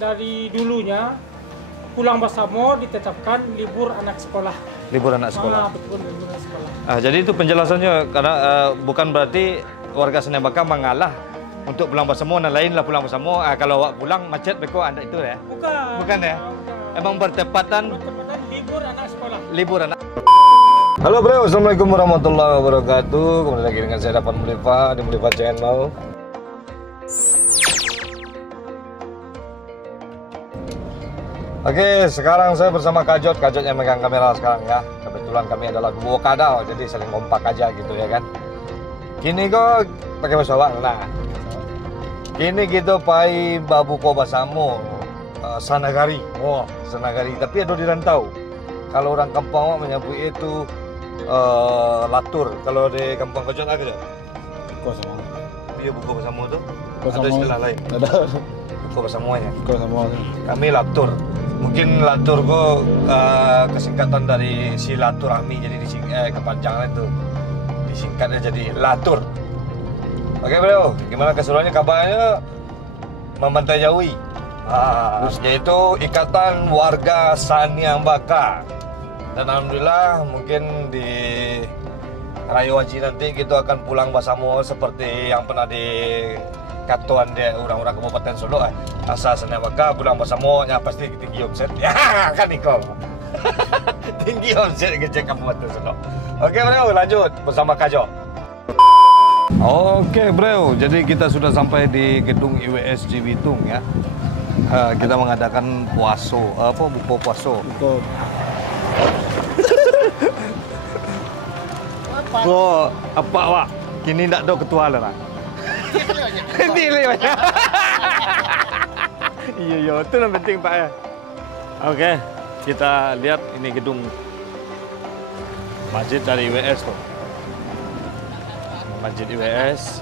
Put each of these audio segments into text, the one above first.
dari dulunya pulang bersama ditetapkan libur anak sekolah. Libur anak sekolah. Betul, libur anak sekolah. Jadi itu penjelasannya karena bukan berarti warga Senebaka mengalah untuk pulang bersama, dan lain lah pulang bersama. Kalau awak pulang macet beko anda itu ya? Bukan ya? Bukan. Emang bertepatan libur anak sekolah. Libur anak. Halo bro, assalamualaikum warahmatullahi wabarakatuh. Kembali lagi dengan saya Dapan Mulifa di Mulifa Channel. Oke, sekarang saya bersama Kajot. Kajot yang megang kamera sekarang ya. Kebetulan kami adalah dua kadal, jadi saling kompak aja gitu ya kan. Kini kok pakai bahasa awak nah. Kini kita pai babuko basamu Sanagari. Oh, Sanagari. Tapi ada di rantau. Kalau orang kampung awak menyebut itu latur. Kalau di kampung Kajot apa Kajot? Buko sama. Dia buko bersama tu? Ada istilah lain? Ada. Buko bersamanya. Buko sama. Kami latur. Mungkin latur kok kesingkatan dari silaturahmi, jadi kepanjangan itu disingkatnya jadi latur. Oke bro, gimana keseruannya, kabarnya membantai Jawi? Yaitu Ikatan Warga Saniambaka. Dan alhamdulillah mungkin di Raya Waji nanti kita akan pulang bersama seperti yang pernah di katuan dia orang-orang Kabupaten Solo asal Saniambaka pulang bersama ya pasti tinggi omset ya kan Niko. Tinggi omset ngecek Kabupaten Solo. Oke bro, lanjut bersama Kajo. Oke bro, jadi kita sudah sampai di gedung IWS Cibitung ya. Kita mengadakan puaso, buko puaso. Buko. Kok apa wak? Kini tak ada ketua lah. Dili banyak. Iya, itu yang penting Pak ya. Oke, kita lihat ini gedung masjid dari IWS tuh. Masjid IWS.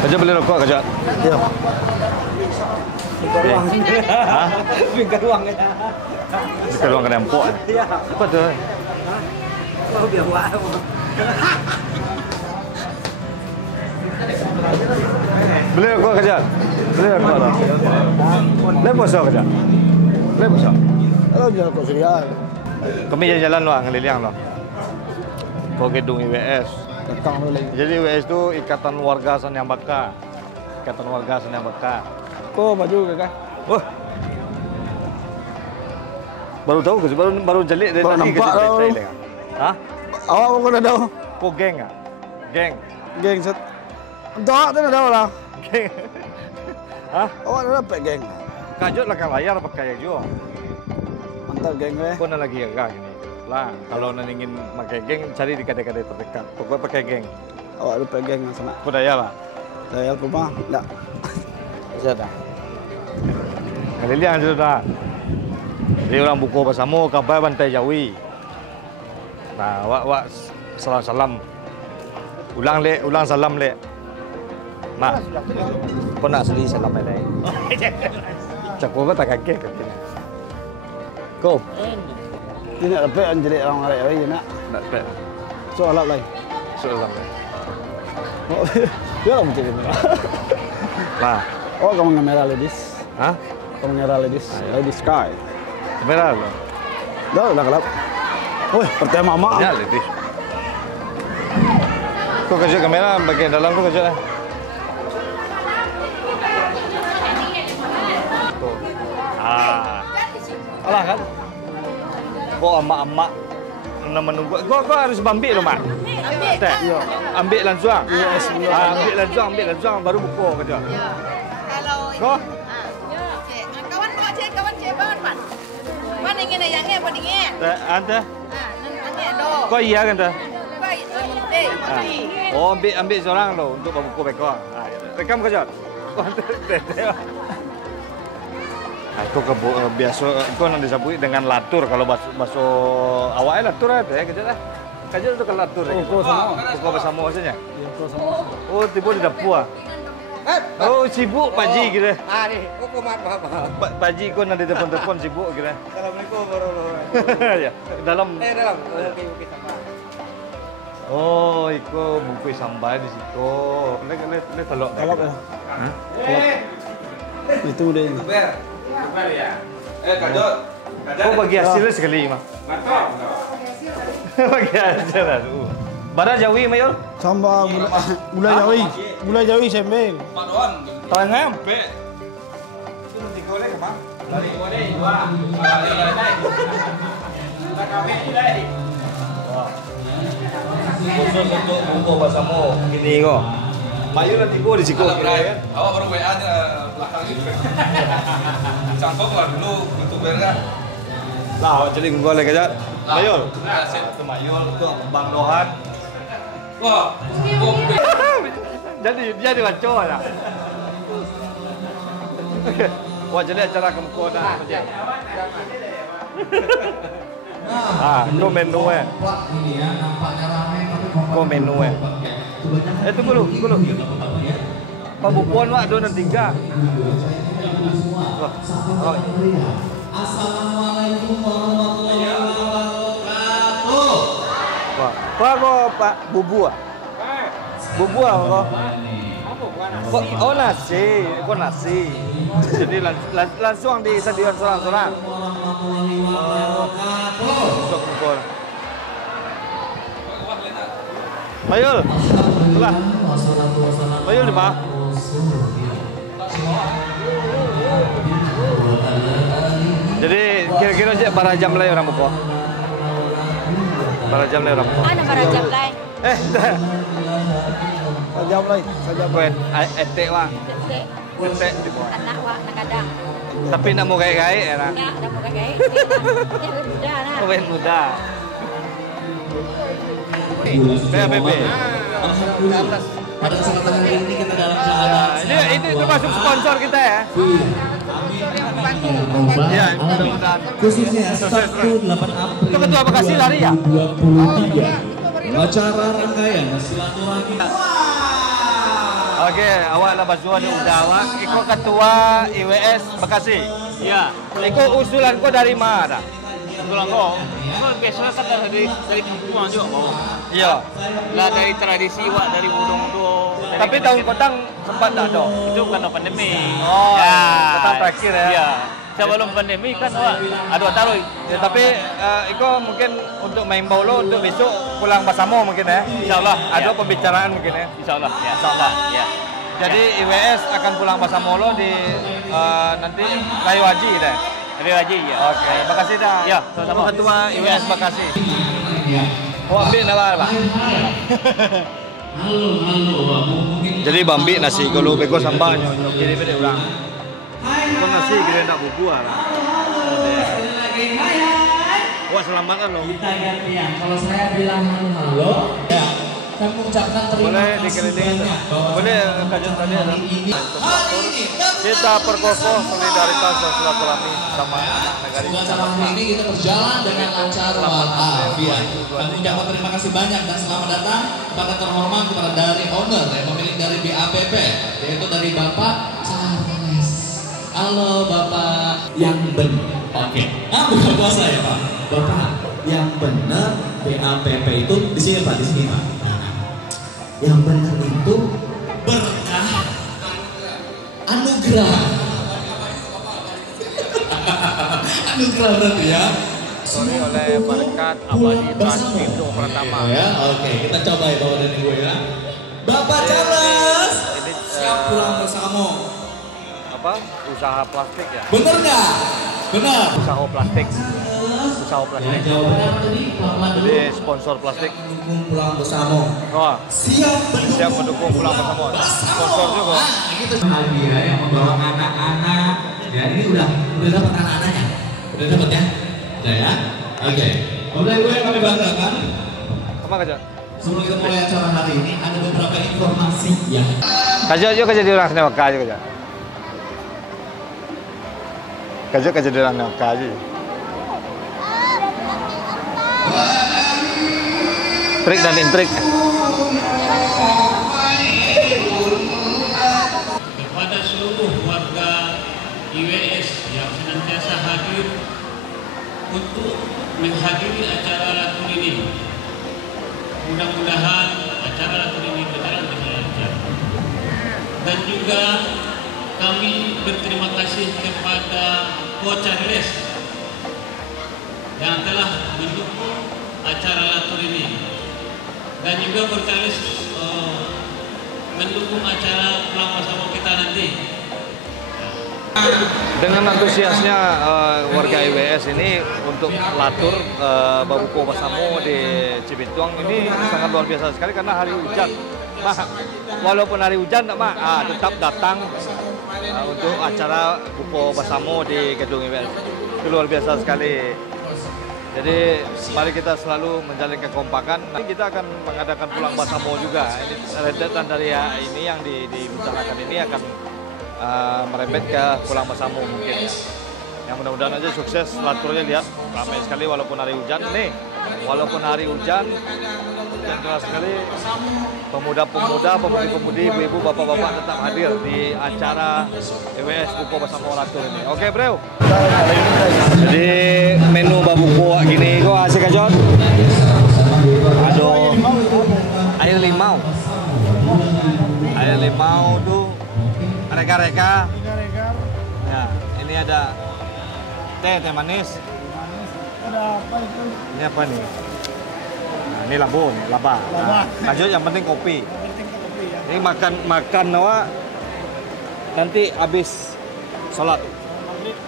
Kerja beli rokok kerja? Iya. Hah? Bingkai uangnya. Bingkai uang kena empuk. Iya. Apa tuh? Oh, biar wah. Beli rokok kerja? Beli rokok lah. Lepas so kerja? Lepas so? Kalau jalan kok serial. Kami jalan loh, ngeliling loh. Ke gedung IWS. Jadi IWS itu Ikatan Warga Saniambaka. Ikatan Warga Saniambaka. Kok baju kakak? Wah. Baru tahu ke baru jelik dari tadi nampak ke Thailand. Hah? Awak mau kena tahu? Kok geng ah? Geng. Geng set. Entah tu nak tahu lah. Geng. Hah? Awak nak dapat geng. Kajut lah kan layar pakai juga. Mantap geng weh. Kau nak lagi enggak ini? Lah, kalau nak ingin pakai geng cari di kedai-kedai terdekat. Pokoknya pakai geng. Awak dapat geng sana. Budaya lah. Saya rumah enggak. Sudah. Keliling sudah. Jadi orang buku bersama kabar bantai Jawi. Nah, wak salam. Ulang salam le. Mak. Kau nak seli salam le. Cakap apa tak kakek katanya. Kau. Ini nak dapat anjali orang lain lagi nak. Tak dapat. Soalan lain. Soalan. Dia lah macam ni. Nah. Oh, kamu kamera ladies. Hah? Kamu kamera ladies. Ladies sky. Kamera lo. Dah kelap. Woi, pertama mak. Ya, ladies. Kau kerja kamera bagian dalam tu kerja lah. Alah kan? Kau emak-emak menunggu. Kau harus ambil loh mak. Ambil. Ya. Ambil langsung. Yes, ambil langsung baru buku kerja. Ya. Kalau Kau? kawan bawa kawan bangun pan. Pan ingin yang apa dingin? Ante? Nanti ada. Kau iya kan tu? Mati. Oh, ambil seorang lo untuk buku beko. Rekam kerja. Itu biasa itu yang disebut dengan latur kalau bahasa awalnya latur ada ya kerja lah. Kerja itu kan latur. Buku sama. Buku bersama maksudnya. Buku sama. Oh, tiba di dapur. Oh, sibuk Pak Ji kira. Ni, kok apa? Pak Ji kau nanti telepon sibuk kira. Assalamualaikum warahmatullahi Ya, dalam. Dalam. Okey sama. Oh, iko buku sampai di situ. Ini telok. Telok ya. Itu udah ini. Sabar ya. Kajot. Oh, bagi hasilnya sekali, Mas. Mantap. Bagi hasil aduh. Bara Jawi, Mayor. Sambal gula Jawi. Gula Jawi sembel. Pak Don. Tengah. Itu nanti golek apa? Dari golek dua. Kita kami ini. Khusus untuk bumbu basamo. Gini kok. Mayor nanti gua di situ. Awak baru WA aja belakang itu. Campur lah dulu youtubernya. Lah, awak jadi golek aja. Mayor. Nah, sip. Itu Mayor, itu Bang Dohan. Wah, Jadi waco lah. Wah, jadi acara kemkodan aja. Itu menu ya. Kok menu ya? Tunggu lu. Pak Bupuan wak donan 3. Wah. Assalamualaikum warahmatullahi wabarakatuh. Wah. Pak Bubu ah. Bubu ah kok. Oh nasi, kok nasi. Jadi langsung di stadion sorang-sorang. Masuk ke Mayul. Lah. Mayul di mana? Jadi kira-kira aja para jam lah orang buku. Para jam lah orang buku. Ano para jam lain? Sajam lain. Sajam Buat ete wah. Ete di bawah. Anak wa nakadang. Tapi nak mau gaya-gaya ya lah. Ya, ada muka gaya. Muda na. Pemain muda. PABB. Alhamdulillah. Pada kesempatan hari ini kita dalam keadaan Ini termasuk sponsor kita ya. ya, mudah-mudahan. khususnya Sabtu 8 April Itu Ketua Bekasi lari ya? 2023. Acara rangkaian silaturahmi. Oke, awak lah basuhan udah awak. Iko Ketua IWS Bekasi. Iya, Iko usulanku dari mana? usulan kau. Kau biasanya kan dari Kumpulan juga bau. Iya. Lah dari tradisi wak dari budong tuh. Tapi tahun petang sempat tak ada. Itu karena pandemi. Oh, petang terakhir ya. Iya. Sebelum pandemi kan wak ada taruh. Ya, tapi Iko mungkin untuk main bola untuk besok pulang Basamo mungkin ya. Insyaallah Ada ya. pembicaraan mungkin ya. Insyaallah ya. Insyaallah ya. Jadi IWS akan pulang Basamolo di nanti Kayu Haji deh. Hari Haji ya. Oke, makasih dah. Ya, sama-sama. Ketua IWS Bekasi. Oh, ambil nama Pak. Jadi Bambi nasi kalau beko sambal nyok kiri beda orang. Kau nasi kira nak bubu lah. Wah selamat kan lo. Kita gantian. Kalau saya bilang halo, ya. Saya mengucapkan terima Boleh kasih dikelilingin. banyak. Boleh kajian tadi ada. Kita perkokoh solidaritas dan silaturahmi sama negara Semoga acara hari ini kita berjalan dengan lancar walafiat. Kami ucapkan terima kasih banyak dan selamat datang kepada terhormat kepada dari owner yang pemilik dari BAPP, yaitu dari Bapak Charles. Halo Bapak yang benar. Oke. Bukan kuasa ya Pak. Bapak yang benar BAPP itu di sini Pak, di sini Pak. Yang benar itu berkah anugerah. Anugerah berarti ya. Sorry oleh berkat abadi Transindo pertama. Ya, oke, kita coba ya bawa dari gue ya. Bapak Charles, Ini siap pulang bersama. apa? Usaha plastik ya. Bener nggak? Benar. Usaha plastik. Usaha plastik. Jawabannya tadi pelan-pelan dulu. Jadi sponsor plastik. Mendukung pulang bersama. Wah, siap mendukung pulang bersama. Sponsor juga. Kita hadiah yang membawa anak-anak. Ya ini udah dapat anak-anaknya. Udah dapat ya? Udah ya? Oke. Bapak Ibu yang kami banggakan, Apa kerja? sebelum kita mulai acara hari ini ada beberapa informasi ya. Kerja juga kerja di orang sini kerja kerja. Kerja di orang kerja. Trik dan intrik. Kepada seluruh warga IWS yang senantiasa hadir untuk menghadiri acara latur ini. mudah-mudahan acara latur ini berjalan dengan lancar. Dan juga kami berterima kasih kepada Coach Charles yang telah mendukung acara latur ini, dan juga Coach Charles mendukung acara pulang bersama kita nanti. Dengan antusiasnya warga IWS ini untuk latur Babuko Basamo di Cibintuang ini sangat luar biasa sekali karena hari hujan. Walaupun hari hujan, tetap datang untuk acara Buko Basamo di gedung IWS. Itu luar biasa sekali. Jadi mari kita selalu menjalin kekompakan. Nanti kita akan mengadakan pulang Basamo juga. Ini rentetan dari ini yang dibicarakan ini akan merembet ke pulang Basamo mungkin ya. Yang mudah-mudahan aja sukses laturnya, lihat ramai sekali walaupun hari hujan nih. Walaupun hari hujan keras sekali, pemuda-pemuda, pemudi-pemudi, ibu-ibu, bapak-bapak tetap hadir di acara IWS Buko Basamo Latur ini. Oke, bro. Jadi menu babuko gini kok asik aja. Aduh, air limau. Air limau tuh reka-reka. Ya, ini ada teh manis. Ada apa itu? Ini apa nih? Nah, ini labu, laba. Nah, lanjut yang penting kopi. Ini makan nawa nanti habis sholat.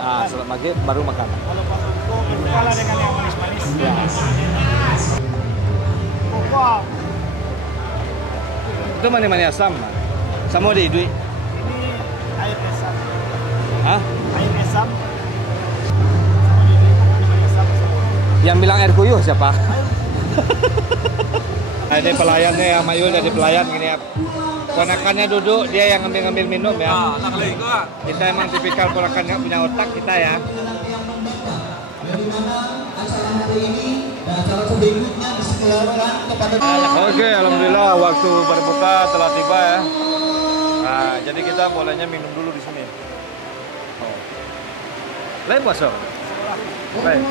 Sholat maghrib baru makan. Kalau Babuko itu kalah dengan yang manis-manis. Ya. Pokok. Itu mani-mani asam. Sama di Idui. Ini air asam. Hah? Air asam. Sama di air asam. Yang bilang air kuyuh siapa? Nah, ini pelayannya ya, Mayul jadi pelayan gini ya. Ponakannya duduk, dia yang ngambil minum ya. Kita emang tipikal ponakan yang punya otak kita ya. Oke, alhamdulillah waktu berbuka telah tiba ya. Nah, jadi kita bolehnya minum dulu di sini. Oh. Lain masuk. Lain.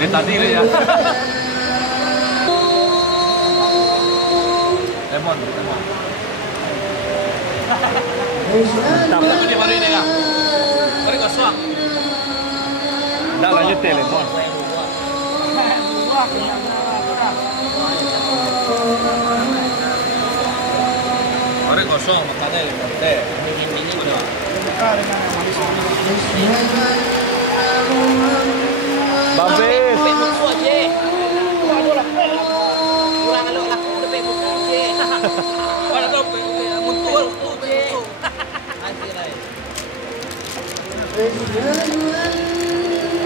Ini tadi ya. Lemon. Tapi baru ini ya. Baru kosong. Nggak lanjut teh lemon. Baru kosong makanya teh. Ini udah. Babes.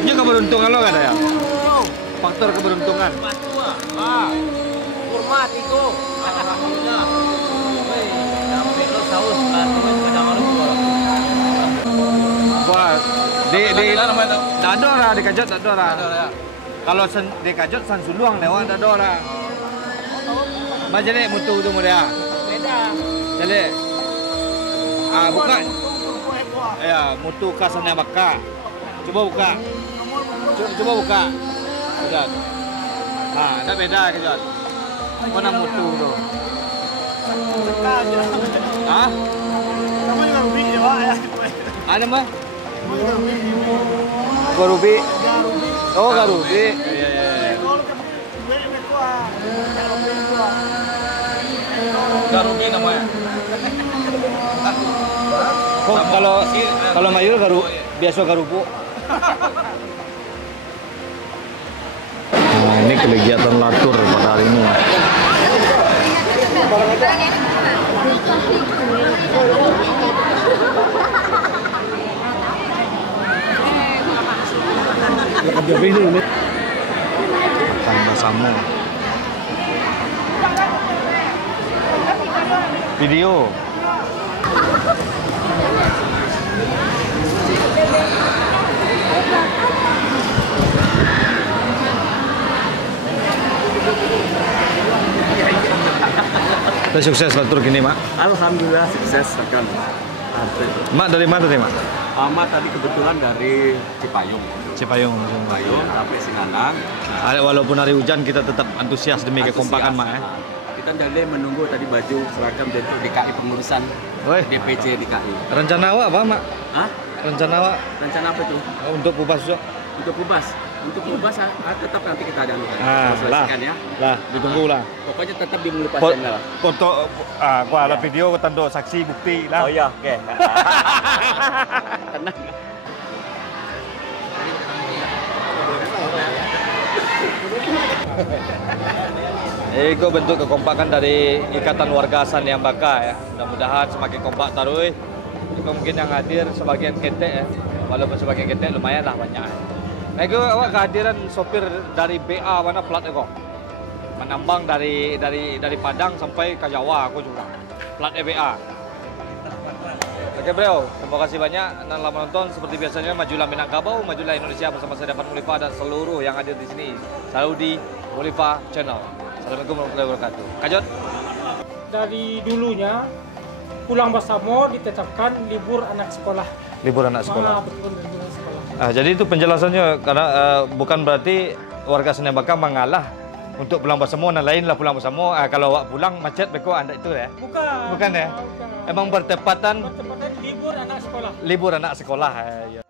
Ini keberuntungan lo ada ya? Faktor keberuntungan. Hormat itu. Alhamdulillah. Sampai lo saus kan Wah, di dadora di kajot dadora. Kalau di kajot san suluang lewat dadora. Ma jadi mutu tu muda. Beda. Jadi buka. Ya, mutu kasannya baka. Coba buka. Coba buka. Kajot. Ada beda kajot. Mana mutu tu? Hah? Kamu juga rubi ya, Pak ya. Ada mah? Garubi. Oh, Garubi. Iya, iya. Garubi namanya. Kok kalau Mayul biasa Garubu. Nah, ini kegiatan latur pada hari ini. Tambah sama. Video. Sukses latur gini, Mak. Alhamdulillah sukses rekan. Mak dari mana tadi, Mak? Amat tadi kebetulan dari Cipayung. Cipayung. Sampai Singanang. Walaupun hari hujan kita tetap antusias demi kekompakan, Mak. Kita dari menunggu tadi baju seragam dari DKI pengurusan DPC DKI. Rencana awak apa, Mak? Hah? Rencana awak? Rencana apa tuh? Untuk Pupas juga? Untuk Pupas tetap nanti kita ada selesaikan ya. Lah, ditunggu lah. Pokoknya tetap di Mulut Channel. Foto, gua ada video tanda saksi bukti lah. Oh iya, oke. Tenang. Itu bentuk kekompakan dari Ikatan Warga San yang Baka ya. Mudah-mudahan semakin kompak taruh. Juga mungkin yang hadir sebagian ketek ya. Walaupun sebagian ketek lumayan lah banyak. Nah itu awak kehadiran sopir dari BA mana platnya kok? Menambang dari Padang sampai ke Jawa aku juga. Plat BA. Oke bro, terima kasih banyak dan telah menonton. Seperti biasanya majulah Minangkabau, majulah Indonesia bersama saya Dapat Mulifa dan seluruh yang hadir di sini. Selalu di Mulifa Channel. Assalamualaikum warahmatullahi wabarakatuh. Kajot. Dari dulunya pulang bersama ditetapkan libur anak sekolah. Libur anak sekolah. Betul, libur anak sekolah. Jadi itu penjelasannya karena bukan berarti warga Senebaka mengalah untuk pulang bersama dan lain lah pulang bersama. Kalau awak pulang macet beko anda itu ya? Bukan. Bukan ya? Bukan. Emang bertepatan libur anak sekolah. Libur anak sekolah. Ya.